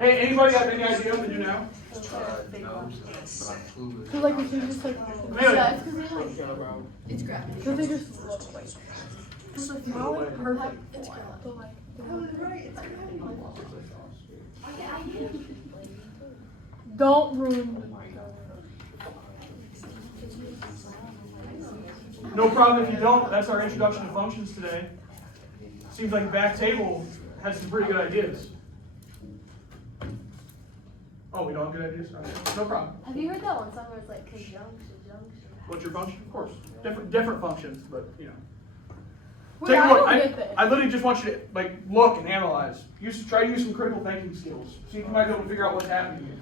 Hey, anybody have any idea what to do now? No, but I'm clueless. So like we should just like Yeah. it's gravity. Because they just look like it's like not like perfect. It's gravity. But like don't ruin the No problem if you don't. That's our introduction to functions today. Seems like the back table has some pretty good ideas. Oh, we don't have good ideas? All right. No problem. Have you heard that one song where it's like conjunction? What's your function? Of course. Different functions, but you know. Wait, Take a I look. don't get this. I literally just want you to like look and analyze. Try to use some critical thinking skills. See if you might be able to figure out what's happening here.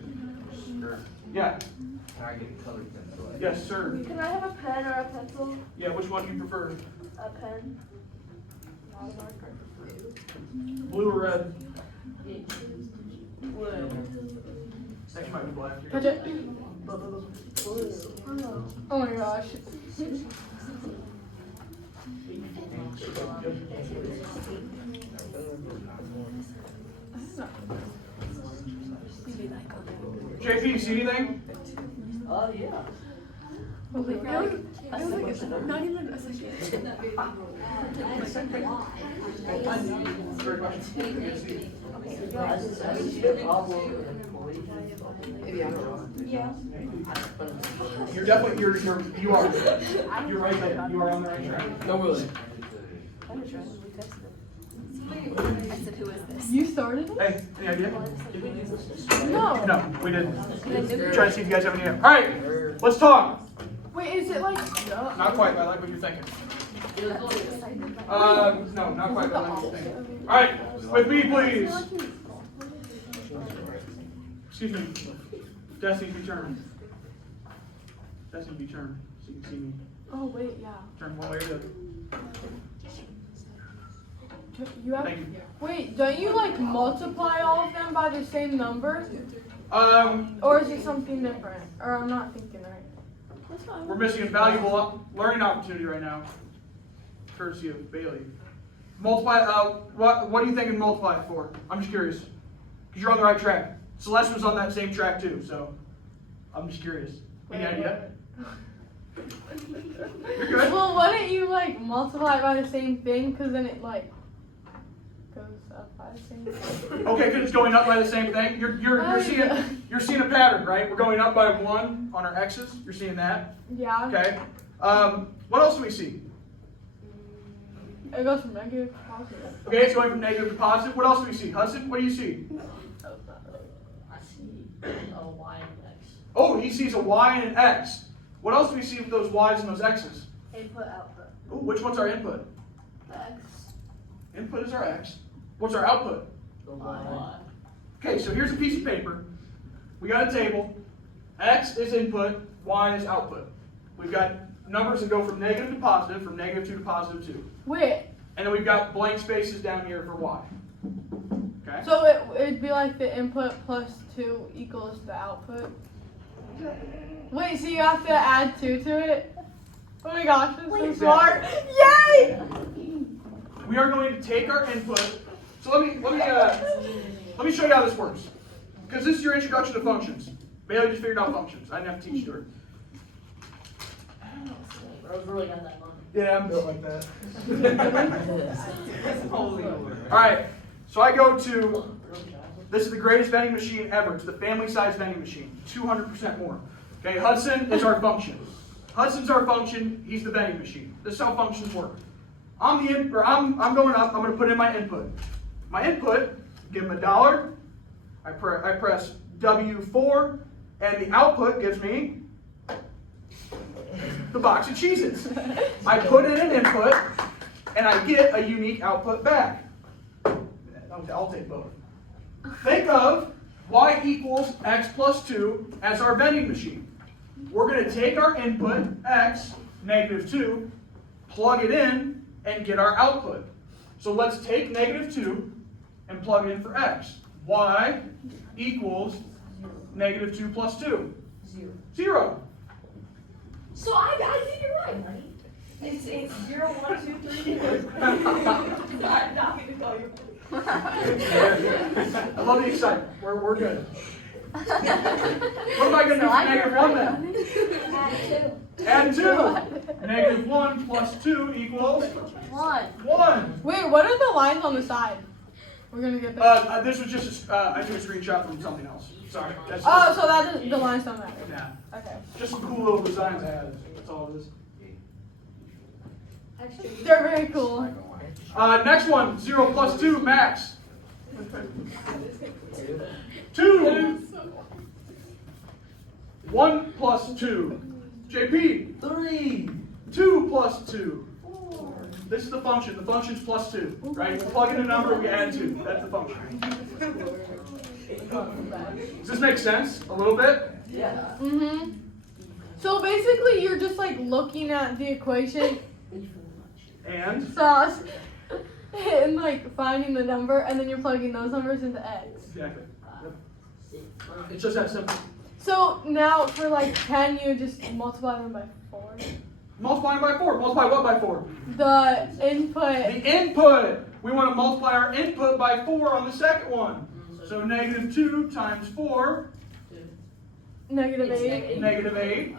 Sure. Yeah. Can I get a colored pencil? Yes, sir. Can I have a pen or a pencil? Yeah, which one do you prefer? A pen. Not a marker. Blue or red? Blue. Actually might be black. Touch it. Blue. Oh my gosh. JP, you see anything? Oh yeah. Okay, I was like, not even a second. Third question. Yeah. You're definitely you are you're right there. You are on the right track. No, really. I said, who is this? You started it? Hey, any idea? No. No, we didn't. Try to see if you guys have any. All right, let's talk. Wait, is it like Not quite, but I like what you're thinking. No, not quite, but I like what you're thinking. All right, with me, please. Excuse me. Destiny, be turned. Destiny, be turned, so you can see me. Oh wait, yeah. Turn one way or the other. You have. Thank you. Wait, don't you like multiply all of them by the same number? Um, Or is it something different? Or I'm not thinking right. We're missing a valuable learning opportunity right now, courtesy of Bailey. Multiply. What do you think in multiply it for? I'm just curious, because you're on the right track. Celeste was on that same track too, so I'm just curious. Any idea? You're good. Well, wouldn't you like multiply it by the same thing? Because then it like goes up by the same thing. Okay, because it's going up by the same thing. You're seeing a pattern, right? We're going up by 1 on our x's. You're seeing that. Yeah. Okay. What else do we see? It goes from negative to positive. Okay, it's going from negative to positive. What else do we see? Hudson, what do you see? I see a Y and X. Oh, he sees a y and an x. What else do we see with those y's and those x's? Input, output. Ooh, which one's our input? The X. Input is our x. What's our output? The Y. Okay, so here's a piece of paper. We got a table. X is input, y is output. We've got numbers that go from negative to positive, from negative 2 to positive 2. Wait. And then we've got blank spaces down here for y. Okay? So it'd be like the input plus 2 equals the output. Wait, so you have to add 2 to it? Oh my gosh, that's so smart! Yay! We are going to take our input. So let me show you how this works. Because this is your introduction to functions. Bailey just figured out functions. I didn't have to teach you her. I was really got that money. Yeah, I'm built like that. Alright, so I go to, this is the greatest vending machine ever. It's the family size vending machine. 200% more. Okay, Hudson is our function. Hudson's our function, he's the vending machine. This is how functions work. I'm going up, I'm going to put in my input. My input, give him $1. I press W4, and the output gives me the box of Cheez-Its. I put in an input, and I get a unique output back. I'll take both. Think of y equals x plus 2 as our vending machine. We're going to take our input, x, negative 2, plug it in, and get our output. So let's take negative 2 and plug it in for x. Y equals negative 2 plus 2. 0. So I think you're right, honey. It's 0, 1, 2, 3. I'm not going to call you. I love the excitement. We're good. What am I going to do for negative 1 then? Add 2. Negative 1 plus 2 equals 1. Wait, what are the lines on the side? We're gonna get that. This was just I took a screenshot from something else. Sorry. That's Oh, so that doesn't, the lines don't matter. Yeah. Okay. Just some cool little designs I had. That's all it is. They're very cool. Next one, 0 plus 2, max. 2. 1 plus 2. JP. 3. 2 plus 2. This is the function. The function's plus 2, right? We plug in a number, we add 2. That's the function. Does this make sense? A little bit? Yeah. Mm-hmm. So basically, you're just like looking at the equation, And sauce, and like finding the number, and then you're plugging those numbers into x. exactly. Yep. It's just that simple. So now for like 10, you just multiply them by 4. Multiplying by 4. Multiply what by 4? The input. The input. We want to multiply our input by 4 on the second one. So negative 2 times 4. Negative 8. Negative 8.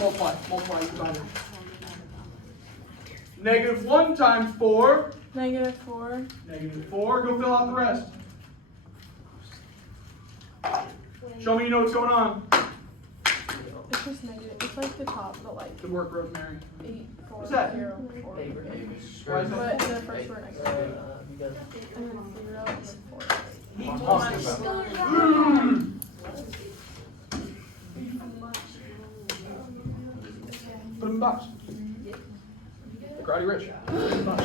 Multiply. Multiply. Divide. Negative 1 times 4. Negative 4. Negative 4. Go fill out the rest. Show me you know what's going on. It's just negative. It's like the top, but like Good work, Rosemary. 8, 4, What's that? 0, 4. Why is But that? the first word negative. And then 0 and then 4. Put them in the box. Karate Rich. Put them in the box.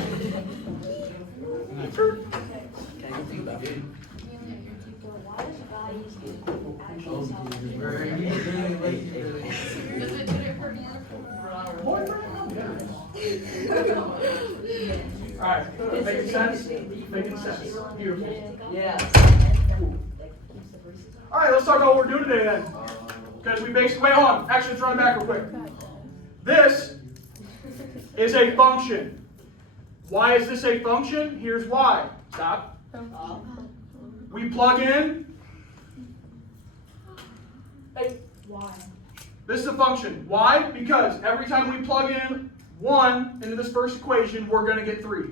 Alright, making sense? Making sense. Beautiful. Yeah. Alright, let's talk about what we're doing today then. Because we basically, wait, hold on. Actually, let's run back real quick. This is a function. Why is this a function? Here's why. Stop. We plug in. Why? This is a function. Why? Because every time we plug in 1 into this first equation, we're going to get 3.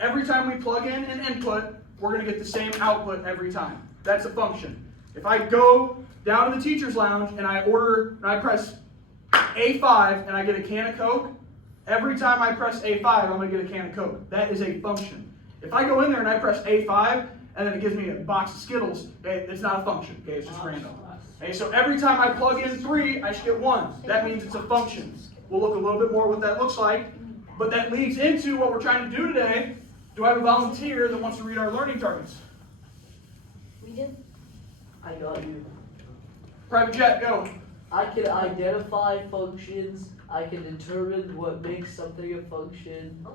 Every time we plug in an input, we're going to get the same output every time. That's a function. If I go down to the teacher's lounge and I press A5 and I get a can of Coke, every time I press A5, I'm going to get a can of Coke. That is a function. If I go in there and I press A5 and then it gives me a box of Skittles, okay, it's not a function. Okay, it's just random. Okay, so every time I plug in 3, I should get 1. That means it's a function. We'll look a little bit more what that looks like. But that leads into what we're trying to do today. Do I have a volunteer that wants to read our learning targets? We did. I got you. Private Jet, go. I can identify functions. I can determine what makes something a function.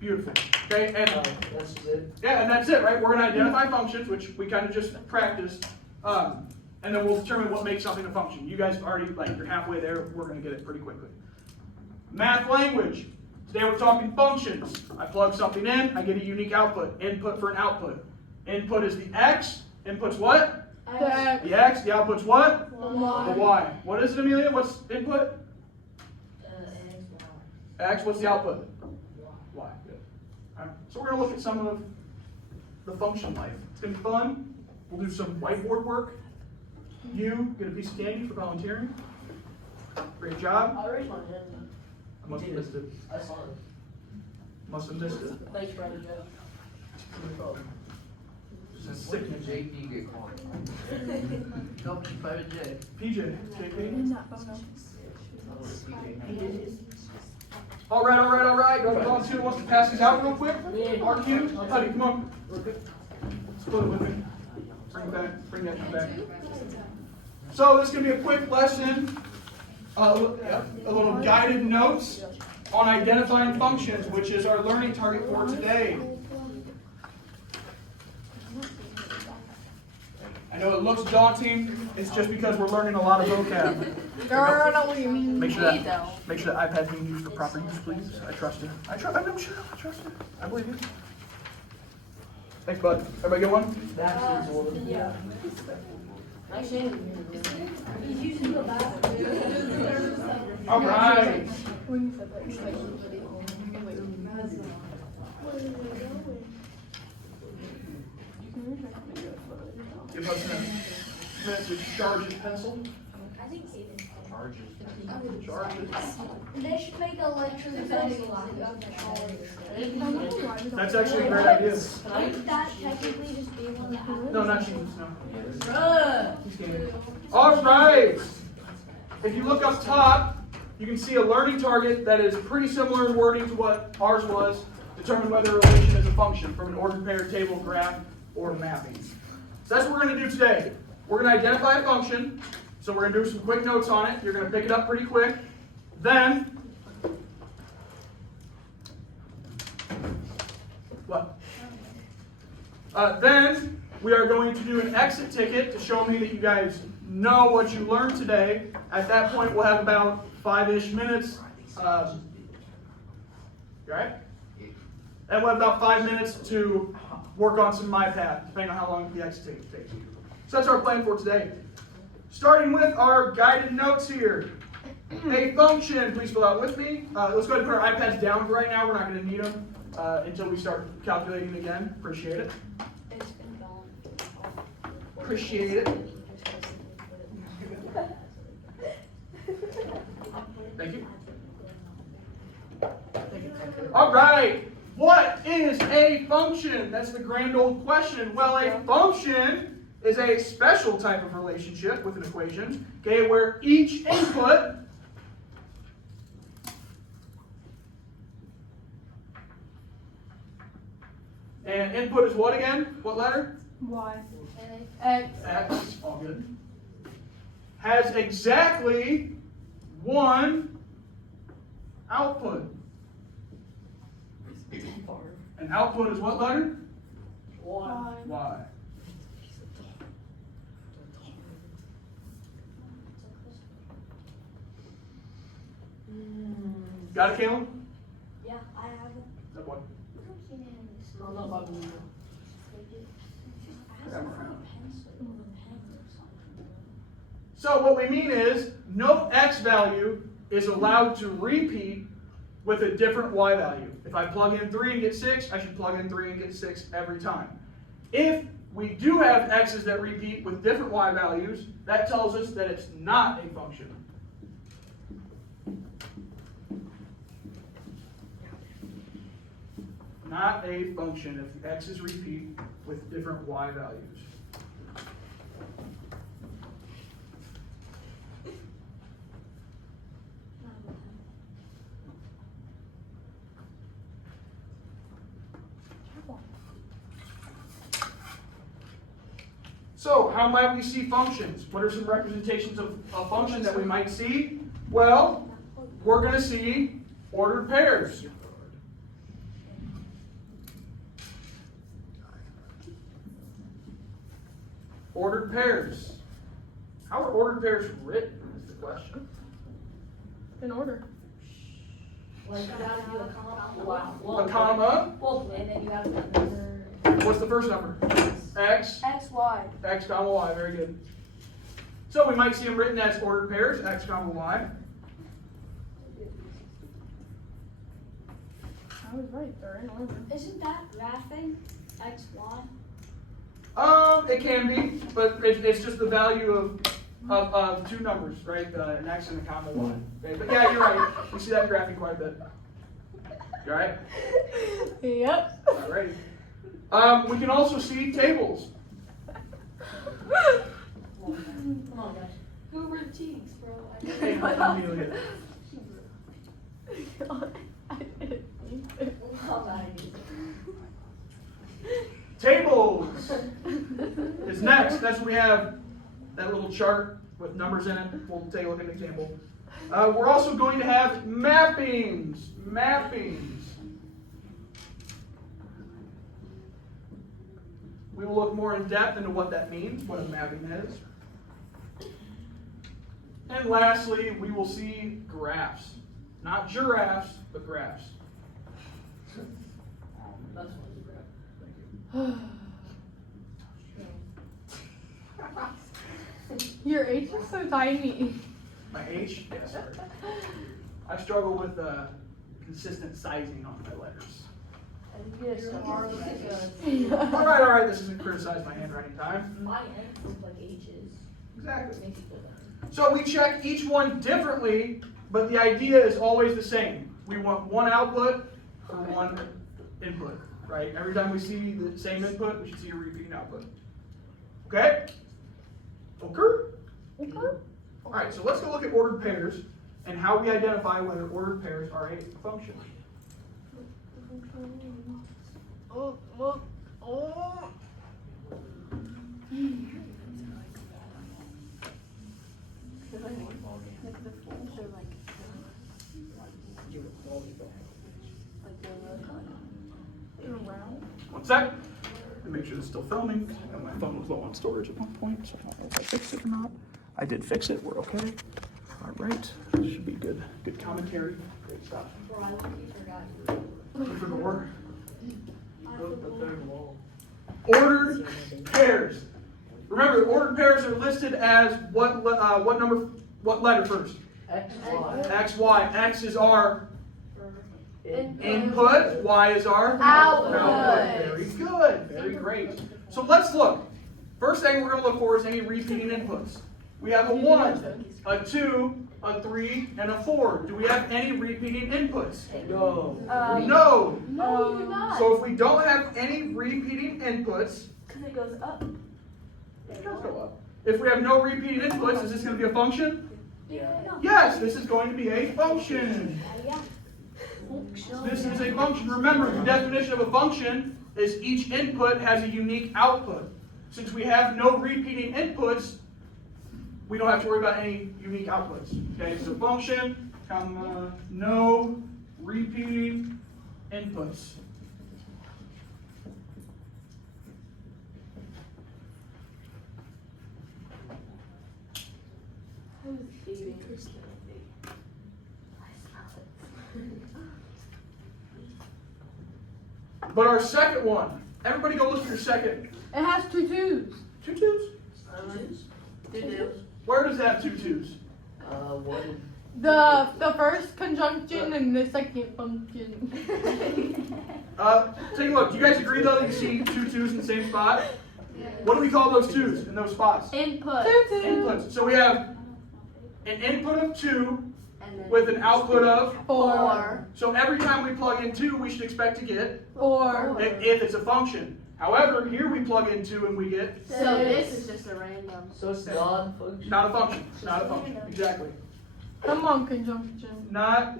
Beautiful. Okay, and That's it. yeah, and that's it, right? We're going to identify functions, which we kind of just practiced, and then we'll determine what makes something a function. You guys already, like, you're halfway there. We're going to get it pretty quickly. Math language. Today we're talking functions. I plug something in, I get a unique output. Input for an output. Input is the x. Input's what? X. The x. The output's what? Y. The y. What is it, Amelia? What's input? X. What's the output? Y. Good. All right. So we're going to look at some of the function life. It's going to be fun. We'll do some whiteboard work. You get a piece of candy for volunteering. Great job. I raised my hand. I must have missed it. I saw it. Must have missed it. Thanks, Brother Joe. No problem. Since when did JP get called? Help me, Private J. PJ, JP. In that photo. All right. Do I have a volunteer who wants to pass these out real quick? RQ, buddy, come on. Split it with me. Bring it back. Bring that one back. So this is going to be a quick lesson, a little guided notes on identifying functions, which is our learning target for today. I know it looks daunting. It's just because we're learning a lot of vocab. Girl, I know what you mean. Make sure that iPad's being used for proper use, please. I trust you. I'm sure. I trust you. I believe you. Thanks, bud. Everybody get one? That's the one. Yeah. He's using the bathroom. All right. When you said that, you like, wait. Give us a minute to charge his pencil. I think Aiden. Charge it. They should make an electric pencil. That's actually a great idea. Wouldn't that technically just be one that has? No, not you. No. He's kidding. All right. If you look up top, you can see a learning target that is pretty similar in wording to what ours was. Determine whether a relation is a function from an ordered pair, table, graph, or mapping. So that's what we're going to do today. We're going to identify a function. So we're going to do some quick notes on it. You're going to pick it up pretty quick. Then, what? Then we are going to do an exit ticket to show me that you guys know what you learned today. At that point, we'll have about 5-ish minutes. You all right? And we'll have about 5 minutes to work on some MyPath, depending on how long the exit ticket takes. So that's our plan for today. Starting with our guided notes here. A function, please fill out with me. Let's go ahead and put our iPads down for right now. We're not going to need them until we start calculating again. Appreciate it. Appreciate it. Thank you. All right. What is a function? That's the grand old question. Well, a function is a special type of relationship with an equation, okay, where each input and input is what again? What letter? Y. X. X, all good. Has exactly one output. And output is what letter? Y. Y. Got it, Caleb? Yeah, I have it. That one. I don't know about me. So what we mean is no x value is allowed to repeat with a different y value. If I plug in 3 and get 6, I should plug in 3 and get 6 every time. If we do have x's that repeat with different y values, that tells us that it's not a function. Not a function if the x's repeat with different y values. So, how might we see functions? What are some representations of a function that we might see? Well, we're going to see ordered pairs. Ordered pairs. How are ordered pairs written is the question. In order. Like, you gotta do a comma. A comma. Well, and then you have to. What's the first number? X. X, Y. X comma Y. Very good. So we might see them written as ordered pairs, X comma Y. I was right, they're in order. Isn't that graphing? X, Y? It can be, but it's just the value of two numbers, right? An X and a comma Y. Okay, but yeah, you're right. We see that in graphing quite a bit. You all right? Yep. Alrighty. We can also see tables. Come on, guys. Who were the cheeks, bro? Hey, Amelia. Tables is next. That's when we have that little chart with numbers in it. We'll take a look at an example. We're also going to have mappings. Mappings. We will look more in depth into what that means, what a mapping is. And lastly, we will see graphs. Not giraffes, but graphs. That's one. Your H is so tiny. My H? Yes, sorry. I struggle with consistent sizing on my letters. All right, this isn't criticize my handwriting time. My ends look like H's. Exactly. Makes you feel better. So we check each one differently, but the idea is always the same. We want one output for one input, right? Every time we see the same input, we should see a repeating output. Okay? Okay? All right, so let's go look at ordered pairs and how we identify whether ordered pairs are a function. One sec. Let me make sure it's still filming. And my phone was low on storage at one point, so I don't know if I fixed it or not. I did fix it. We're okay. All right. This should be good. Good commentary. Great stuff. Bro, I look forgot. Look for the word. I forgot. Ordered pairs. Remember, ordered pairs are listed as what letter first? X, Y. X, Y. X is our input. Y is our Output. Very good. Very great. So let's look. First thing we're going to look for is any repeating inputs. We have a 1, a 2, a 3, and a 4. Do we have any repeating inputs? No. No. No, you do not. So if we don't have any repeating inputs, Because it goes up. it does go up. If we have no repeating inputs, is this going to be a function? Yeah. Yes, this is going to be a function. Yeah. This is a function. Remember, the definition of a function is each input has a unique output. Since we have no repeating inputs, we don't have to worry about any unique outputs. Okay, so function, comma, no repeating inputs. But our second one, everybody go look at your second. It has 2 2s. 2 twos? Where does that 2 twos? One. The first conjunction and the second function. Take a look. Do you guys agree though that you see 2 twos in the same spot? What do we call those twos in those spots? Input. Inputs. So we have an input of 2 with an output of. 4. So every time we plug in 2, we should expect to get 4. if it's a function. However, here we plug in 2 and we get So this is just a random. So it's non-function. not a function. Not a function. Exactly. Come on, conjunction. Not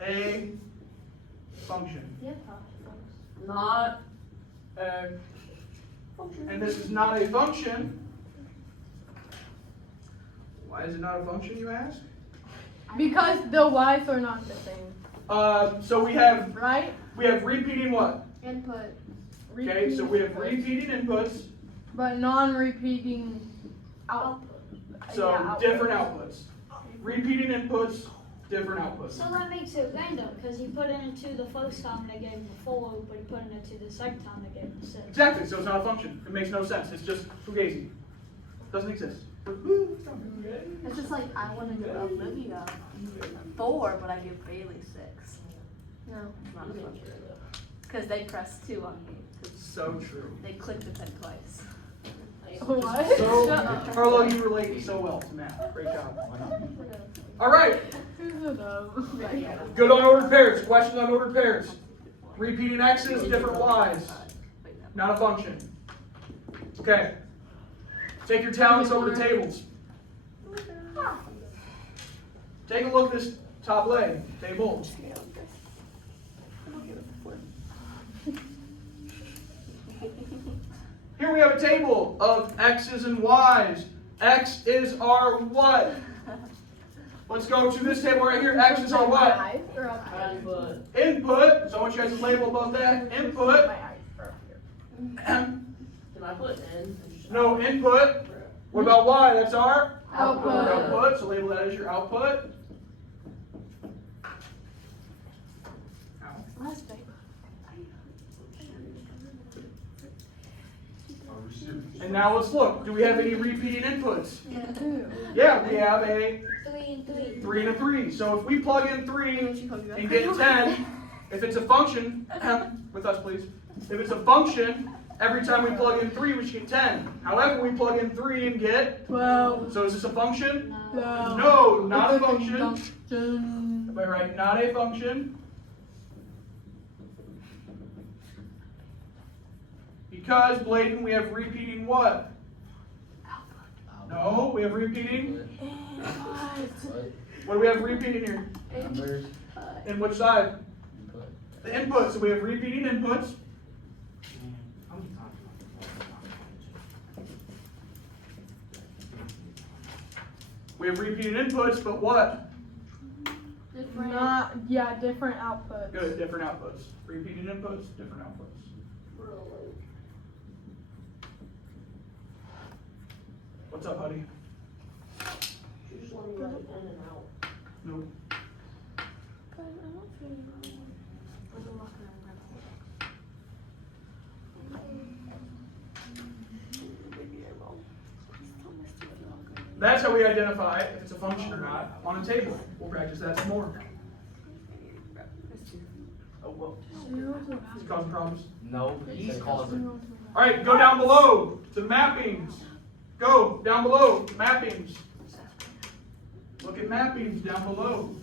a function. Not And this is not a function. Why is it not a function, you ask? Because the y's are not the same. So we have Right? repeating what? Input. Okay, so we have repeating inputs, But non-repeating output. so Yeah, different outputs. Repeating inputs, different outputs. So that makes it random because he put it into the first time they gave him a 4, but he put it into the second time they gave him a 6. Exactly, so it's not a function. It makes no sense. It's just fugazi. Doesn't exist. It's just like I want to give Olivia 4, but I give Bailey 6. No, it's not funny. Because they pressed 2 on me. 'Cause So true. they clicked the pen twice. What? So, Shut up. Carlo, you relate so well to math. Great job. All right, Shut up. good on ordered pairs. Question on ordered pairs. Repeating x's, different y's. Not a function. Okay. Take your talents over to tables. Take a look at this top leg, table. Here we have a table of x's and y's. X is our what? Let's go to this table right here. X is our what? input. Input. So I want you guys to label above that. Input. Can I put N? No input. What about y? That's our Output. Output, so label that as your output. And now let's look. Do we have any repeating inputs? Yeah, we have a 3 and 3. 3 and a 3. So if we plug in 3 and get 10, if it's a function, with us please. If it's a function, every time we plug in 3, we should get 10. However, we plug in 3 and get 12. So is this a function? No. No, not a It's function. function. Am I right? Not a function. Because, Bladen, we have repeating what? No, we have repeating. What do we have repeating here? Numbers. In which side? Input. The input. So we have repeating inputs. We have repeating inputs, but what? Different outputs. Good, different outputs. Repeating inputs, different outputs. What's up, honey? Just let me write in and out. No. That's how we identify if it's a function or not on a table. We'll practice that some more. Oh, well. It's causing problems. No, he's causing. All right, go down below to mappings. Go down below, mappings. Look at mappings down below.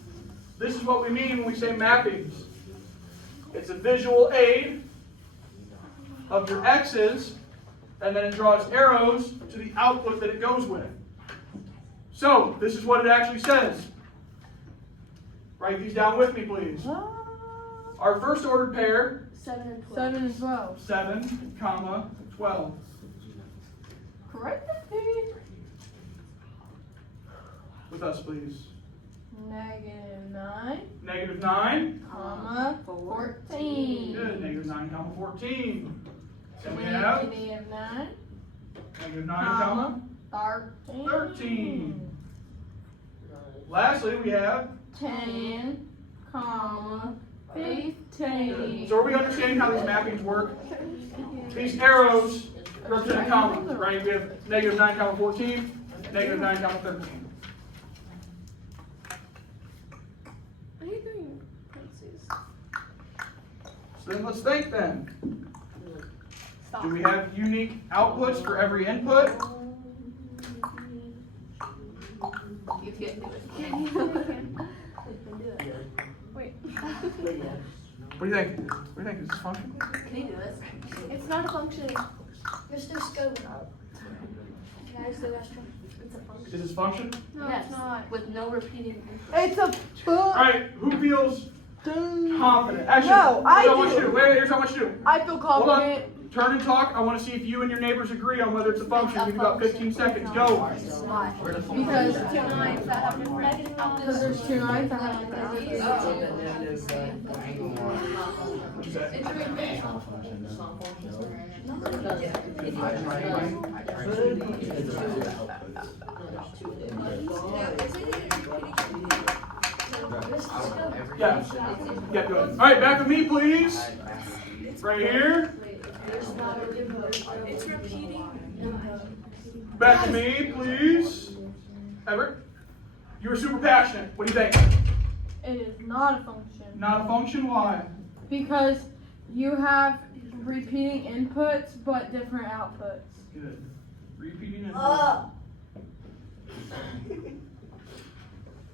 This is what we mean when we say mappings. It's a visual aid of your x's, and then it draws arrows to the output that it goes with. So, this is what it actually says. Write these down with me, please. Our first ordered pair, 7 and 12. 7 and 12. 7, comma, 12. Correct. With us, please. -9, Negative 9. comma, 14. Good. Negative 9, comma, 14. Then we have Negative 9, negative 9, comma, 13. 13. Lastly, we have 10, comma, Good. 15. So are we understanding how these mappings work? These arrows represent a comma, right? We have negative 9, comma, 14, negative 9, comma, 13. What are you doing, Princess? So then let's think then. Stop. Do we have unique outputs for every input? You can't do it. You can do it. Wait. What do you think? What do you think? Is this function? Can you do this? It's not a function. Mr. Scope. Can I use the restroom? It's a function. Is this function? No, Yes, it's not. with no repeating. It's a All book. right. Who feels confident? Actually, No, I here's what I want do. you to do. Wait, here's what I want you to do. I feel Hold on. confident. Turn and talk. I want to see if you and your neighbors agree on whether it's a function. Give you about 15 seconds. Go. Why? Because Two nines that have different negative because there's 2 9s that have What'd you say? Yeah. Yeah, good. All right, back with me, please. Right here. It's repeating. Back to me, please. Everett, you were super passionate. What do you think? It is not a function. Not a function? Why? Because you have repeating inputs but different outputs. Good. Repeating inputs.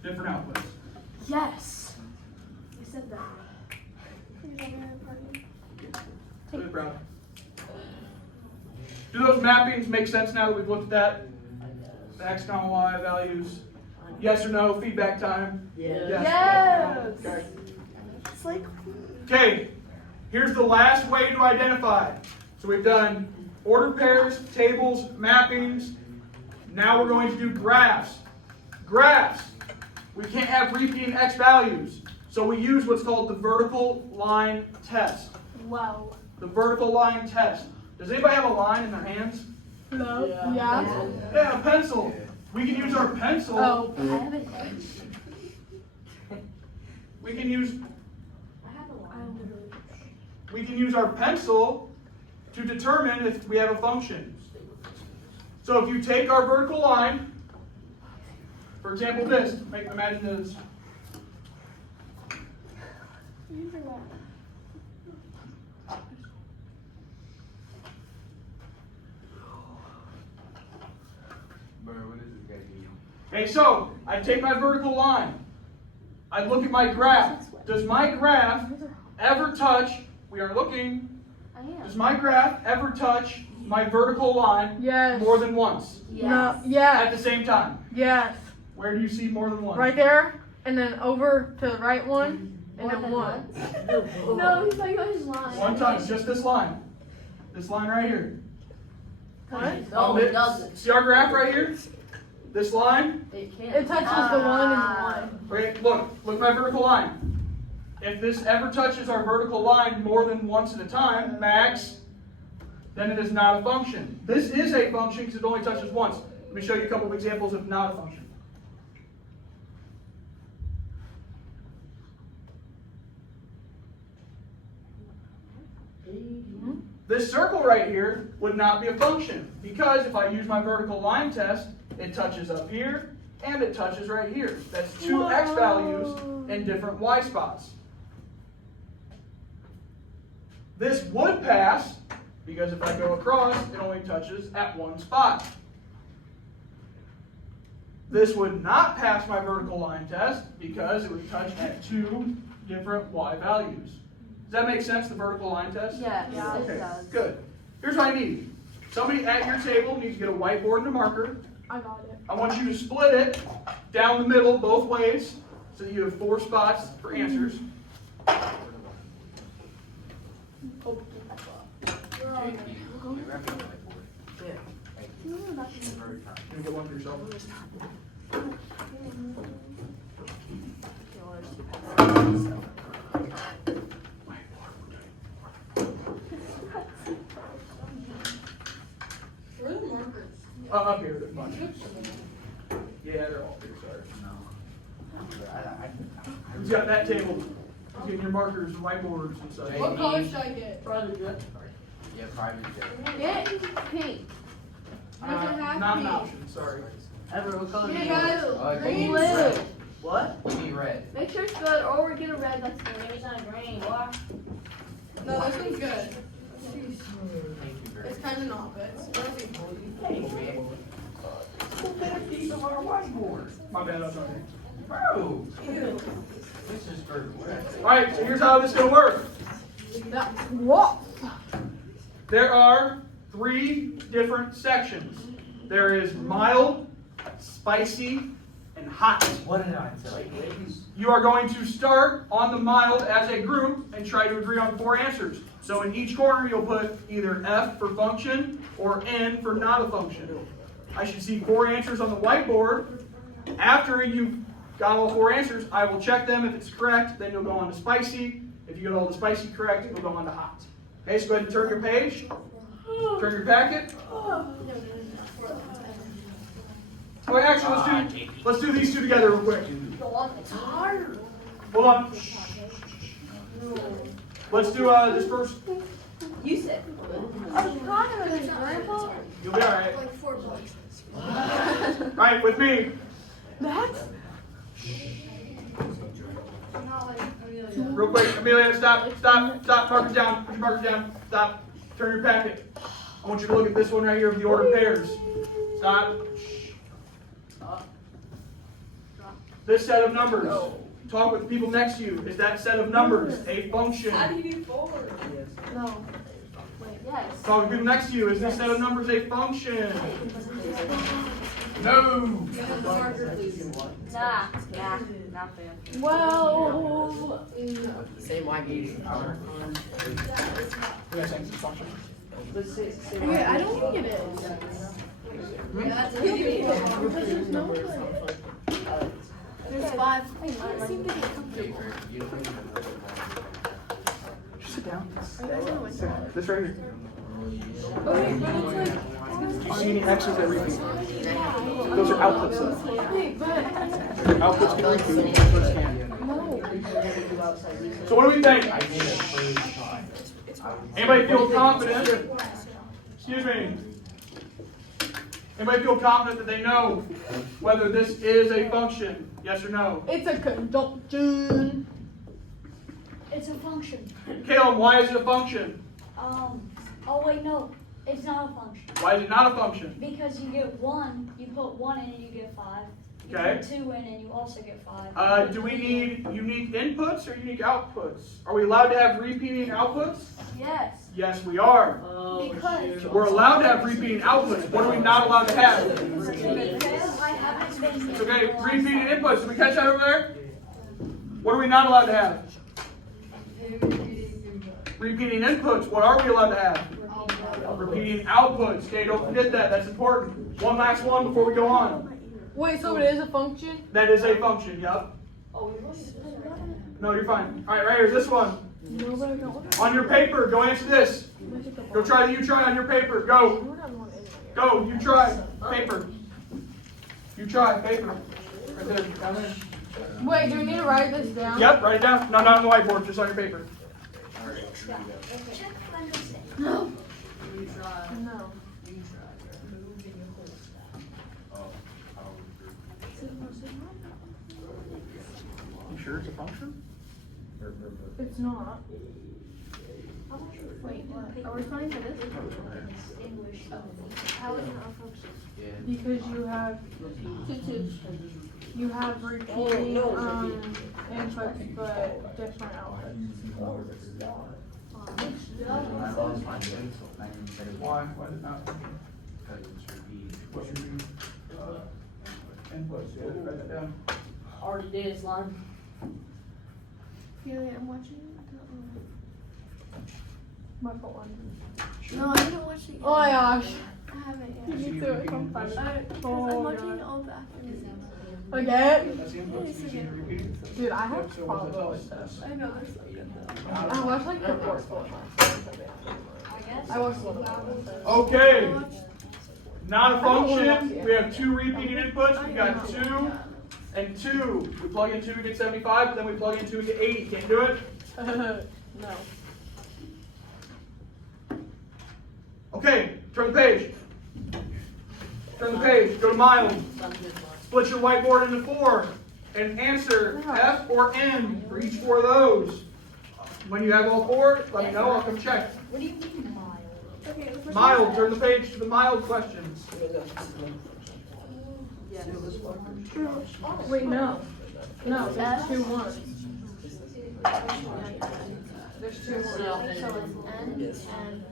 Different outputs. Yes. I said that. Good, Brad. Do those mappings make sense now that we've looked at that? The x, comma, y values. Yes or no? Feedback time. Yes. It's like. Okay. Here's the last way to identify. So we've done ordered pairs, tables, mappings. Now we're going to do graphs. Graphs. We can't have repeating x values. So we use what's called the vertical line test. Wow. The vertical line test. Does anybody have a line in their hands? No. Yeah. Yeah, a pencil. We can use our pencil. Oh. I have an edge. We can use I have a line. we can use our pencil to determine if we have a function. So if you take our vertical line, for example this, imagine this. Bro, what is this guy doing? Okay, so I take my vertical line. I look at my graph. Does my graph ever touch, we are looking, I am. does my graph ever touch my vertical line Yes. more than once? Yes. No. At Yes. the same time? Yes. Where do you see more than one? Right there, and then over to the right one, and More then than one. once? No, he's talking about his line. One time, just this line. This line right here. What? No, it doesn't. See our graph right here? This line? It can't. It touches the one and the one. Okay, look at my vertical line. If this ever touches our vertical line more than once at a time, max, then it is not a function. This is a function because it only touches once. Let me show you a couple of examples of not a function. This circle right here would not be a function because if I use my vertical line test, it touches up here and it touches right here. That's two x values in different y spots. This would pass because if I go across, it only touches at one spot. This would not pass my vertical line test because it would touch at two different y values. Does that make sense, the vertical line test? Yes, it Okay, does. good. Here's what I need. Somebody at your table needs to get a whiteboard and a marker. I got it. I want you to split it down the middle both ways so that you have 4 spots for answers. You can get one for yourself. Where are the markers? Up here, there's a bunch. Yeah, they're all here, sorry. Who's got that table? Who's getting your markers, whiteboards, and such? What color should I get? Private jet. Yeah, private jet. Get pink. Doesn't have Not to an be. option, sorry. Ever, what color do Hey you guys, want? green. Blue. What? We need red. Make sure it's good, or we get a red that's green. There's not green, boy. No, this one's good. Thank you very It's much. kind of not, but it's perfect. Hey, man. It's a better piece of our whiteboard. My bad, I was wrong. Bro. This is for. Alright, so here's how this is going to work. What? There are 3 different sections. There is mild, spicy, and hot. What did I tell you? You are going to start on the mild as a group and try to agree on 4 answers. So in each corner you'll put either F for function or N for not a function. I should see 4 answers on the whiteboard. After you've got all 4 answers, I will check them. If it's correct, then you'll go on to spicy. If you get all the spicy correct, you'll go on to hot. Okay, so go ahead and turn your page. Turn your packet. Oh, actually, let's do these 2 together real quick. Hold on. Let's do this first. You said. Grandpa. You'll be all right. Like 4 bucks. All right, with me. That's Not like Amelia. Real quick, Amelia, stop, markers down, put your markers down, stop, turn your packet. I want you to look at this one right here of the ordered pairs. Stop. This set of numbers. Talk with the people next to you. Is that set of numbers a function? How do you do 4? No. Wait, yes. Talk with the people next to you. Is this set of numbers a function? No. Nah, not fair. well. Same white gauge. We got saying it's a function. Let's say. Okay, I don't think it is. That's Because there's no like. There's 5. Sit down. This right here. Okay, but it's like. see any X's that repeat? Those are output stuff. Wait, but Outputs can repeat, inputs can't. So what do we think? Anybody feel confident? Excuse me. Anybody feel confident that they know whether this is a function? Yes or no? it's a conjunction. It's a function. Caleb, why is it a function? Oh wait, no, it's not a function. Why is it not a function? Because you get 1, you put 1 in and you get 5. You Okay. put 2 in and you also get 5. Do we need unique inputs or unique outputs? Are we allowed to have repeating outputs? Yes. Yes, we are. Oh, Because- shoot. We're allowed to have repeating outputs. What are we not allowed to have? Because I haven't been. It's okay, repeating inputs. Did we catch that over there? What are we not allowed to have? Repeating inputs. What are we allowed to have? Repeating outputs. Okay, don't forget that. That's important. One last one before we go on. Wait, so it is a function? That is a function, yep. No, you're fine. All right, right here's this one. No, but I don't want On your paper, go answer this. Go try you try on your paper. Go. Go, you try. Paper. You try, paper. Right there, down there. Wait, do we need to write this down? Yep, write it down. No, not on the whiteboard, just on your paper. No. You sure it's a function? It's not. Wait, what? Are we trying for this? How is it not a function? Because you have repeating inputs but different outputs. Why? Why did it not? What's your inputs? Yeah, write that down. Already did, slime. Yeah, I'm watching it. My fault one. No, I didn't watch it. Oh my gosh. I haven't You yet. need to it from fun. I'm watching it all the afternoon. Again? That's the inputs. You see it repeating? Dude, I have Yep, so what's that problems tell with us? this. I know this. I watched like the fourth one. I watched a little bit. Okay. Not a I don't wanna watch function. it. We have 2 repeating inputs. We got 2 and 2. We plug in 2, we get 75, but then we plug in 2, we get 80. Can't do it? No. Okay, turn the page. Turn the page. Go to mild. Split your whiteboard into 4 and answer F or N for each 4 of those. When you have all 4, let me know. I'll come check. What do you mean mild? Okay, the first Mild. one. Turn the page to the mild questions. Wait, no. No, there's 2 ones. There's 2 ones. So it's N and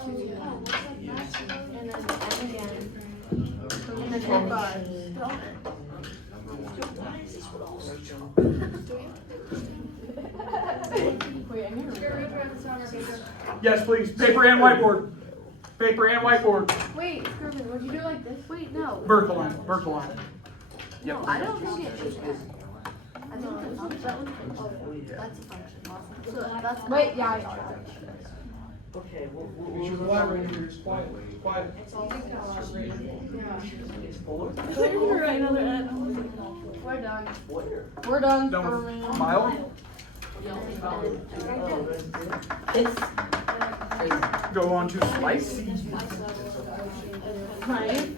Oh, what's up, that's and then N again. And then N 5. They're all N. Wait, I need to read. Yes, please. Paper and whiteboard. Paper and whiteboard. Wait, Scriven, would you do like this? Wait, no. Vertical line. Vertical line. No, I don't think it is that. I think the function, that one, oh, that's a function. So that's. Wait, yeah, I got it. Okay, You should collaborate here. Just quiet. Quiet. It's 4? Write another N. We're done. Where? We're done Done for with me. mild. Go on to spicy. Right.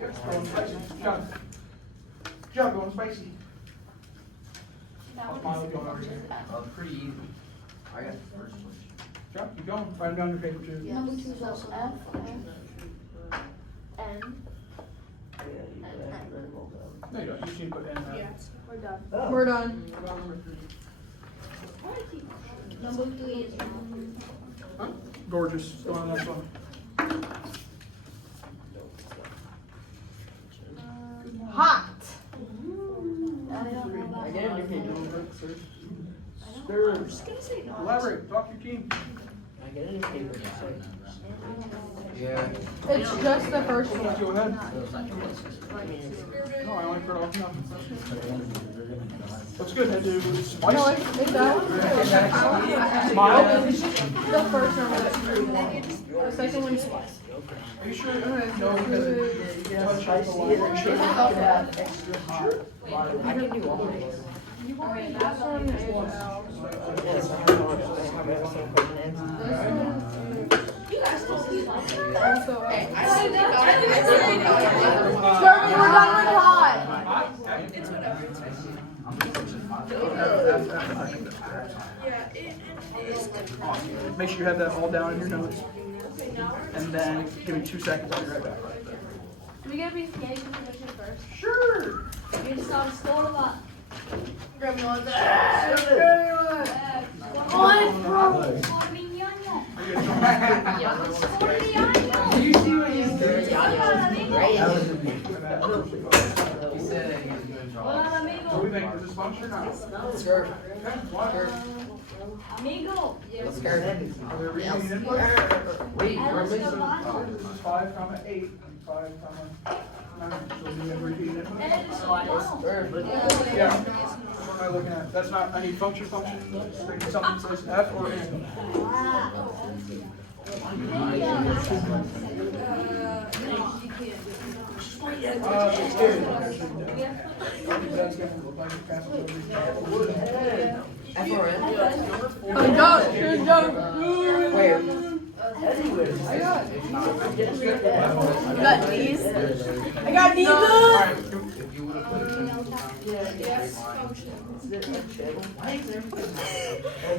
Yes, spicy. John. John, go on spicy. That Mild, one is go on. Pretty easy. I got the first one. John, keep going. Write them down on your paper too. Yeah, so F, N, No, you don't. You just need to put in there. we're done. We're done. Number 3 is Huh? Gorgeous. Go on to the next one. Hot. I don't know about Again, you can do it. Stir. Elaborate. Talk to your team. I get any paper. Yeah. It's just the first one. Go ahead. I mean, No, I only put off nothing. Looks good. Head to No, spicy. it's that one. Smile. The first one. The second one's spicy. Are you sure? No, because you touch I the see line. it. Are you You sure? have to have extra hot. I can do all of these. Alright, this one is Alg. Yes, I have all of them. I have it also equipment. This one is also Alg. Jeremy, we're done with hot. It's whatever. Make sure you have that all down in your notes. And then give me 2 seconds. I'll be right back. Do we get a piece of cake information first? Sure. You just saw the store lot. Grandma wants Do you see what he's doing? He said that he was doing What do Amigo. we think? Is this function or not? Skirt. Amigo. Let's skirt. Are there reading input? Wait, we're Let's go missing. on. This is 5, 8, 5, 9. So do we have repeating input? And it's so Yeah. What am I looking at? That's not, I need function. Something that says F or N. It's good. That's gonna look like a password. Good job, good job. Where? Anywhere. I got You got these? I got these. Alright, If you would have put it in. Yes, function.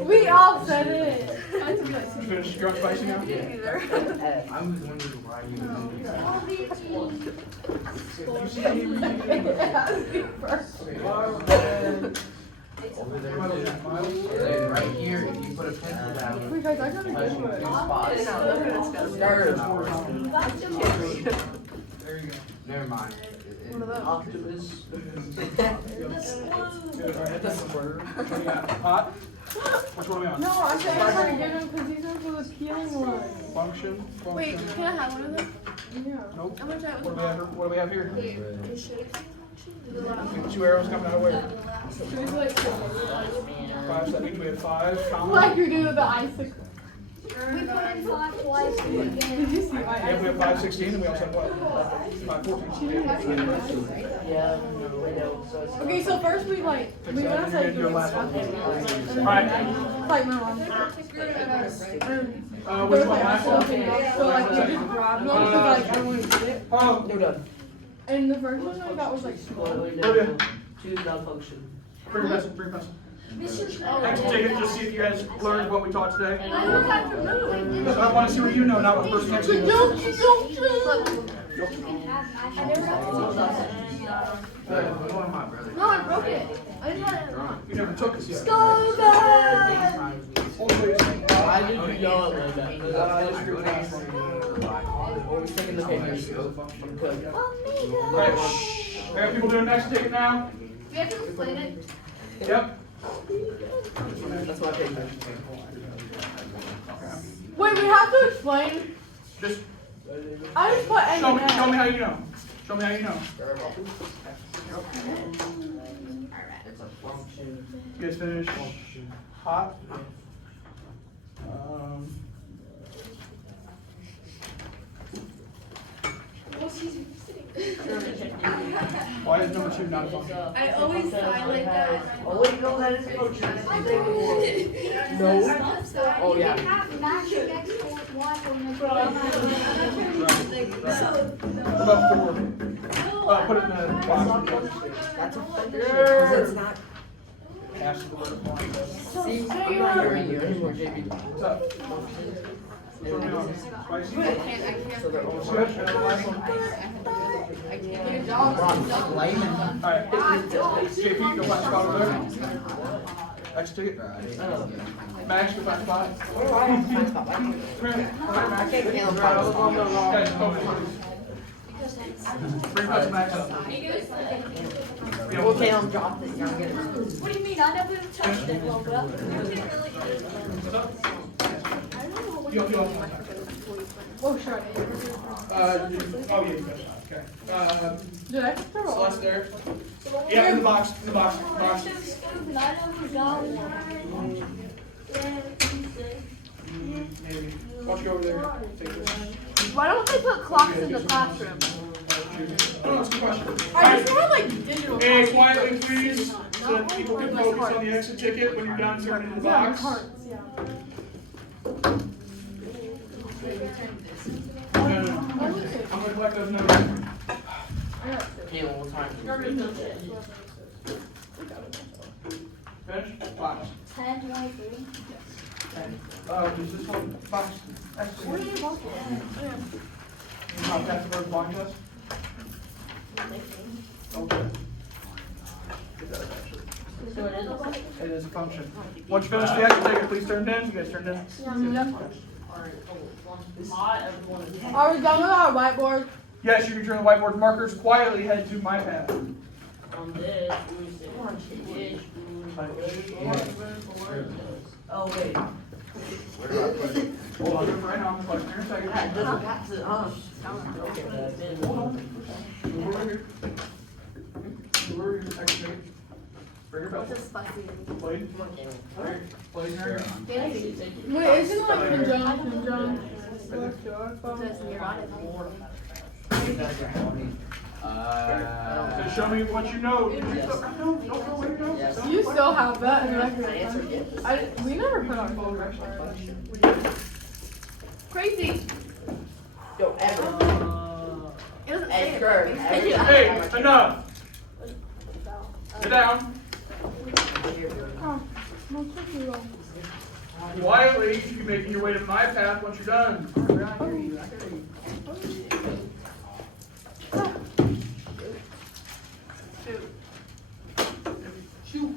We all said it. you finished your spicy now? I was wondering why you would do this. You see any repeating input? Over there, and then right here, if you put a pencil down, Wait, guys, I gotta touch do two it. spots. Skirt. There you go. Never mind. Optimus. Good, alright, that's what do you got? Hot? Which one are we on? No, I said I'm trying to get him because these are for the peeling one. Function? Wait, Function. can I have one of them? Yeah. Nope. I'm gonna try it What with do we have here? It should have been function. 2 arrows coming out of where? So it's like, 5, so that means we have 5, comma. like you're doing the icicle. We put in 5 twice Did again. you see my Yeah, we have 516 and we also have what? 514. Yeah, we know. So it's Okay, so first we like, we went outside to Your do last stuff. one. And then Alright. like my mom. Which There's one? like Last ice one? cream, so like we just grabbed one because like I wanted to get it. Oh, You're done. And the first one I got was like small. Okay. Choose non-function. bring your pencil. Mr. Next, take it, just see if you guys learned what we taught today. I don't have to move. I want to see what you know, not what the person next to you knows. I never had One of my brothers. No, I broke it. I didn't have it on. You never took this yet. Go back! Why did you yell at like that? Because I just Alright, always taking the pictures. Good. Alright, people doing next, take it now. We have to explain it. Yep. That's my picture. Wait, we have to explain. Just I just put N show in me there. how you know. Show me how you know. It's a function. You guys finish hot? Why is number 2 not a function? I always highlight that. Oh wait, no, that is function. No. Oh yeah. have magic export Y when they put What about 4? Put it in the box. That's a function. Because it's not. Pass the word line. See, I'm not hearing you anymore, JB. What's up? Which one are we on? Spicy? So they're all Good. And then the last one. Alright. JP, go find spot over there. X ticket. Max, go find spot. Guys, focus, please. Bring us Max up. Yeah, Okay, I'm dropping it. You're gonna get it. What do you mean? I never even touched it, Loga. What's up? Yo. Oh, sure. Oh, yeah, you got that. Okay. Did I put the roll? Celeste there. Yeah, in the box. In the box. Box. Maybe. Why don't you go over there? Take this. Why don't they put clocks in the classroom? Oh, that's a good question. I just want like digital. Hey, quietly, please, so that people can focus on the exit ticket when you're done turning in the Yeah, box. cards, yeah. No. I'm gonna collect those notes. Okay, one more time. Finish? Box. 1023. Does this one box? Actually, you not have to go to blind test? Okay. So it is. It is a function. Once you finish the exit ticket, please turn it in. You guys turned in? Are we done with our whiteboard? Yes, you can turn the whiteboard markers quietly, head to my path. Oh wait. Where do I put it? Hold on, right now, I'm collecting your second. That doesn't have to, Okay, Hold on. Move over here. Move over here, exit ticket. Bring your belt. This is fussy. Blade. Blade here. Fancy. Wait, isn't it like conjunction? Just neurotic. So show me what you know. Did you don't know what you know? Yes. You still have that in I record. answered yes. We never put our phone record. Crazy. Yo, ever. It doesn't say it. Edgar, but Edgar. it's- Hey, enough. Sit down. Oh, no cookie roll. Quietly, you can make your way to my path once you're done. Shoot.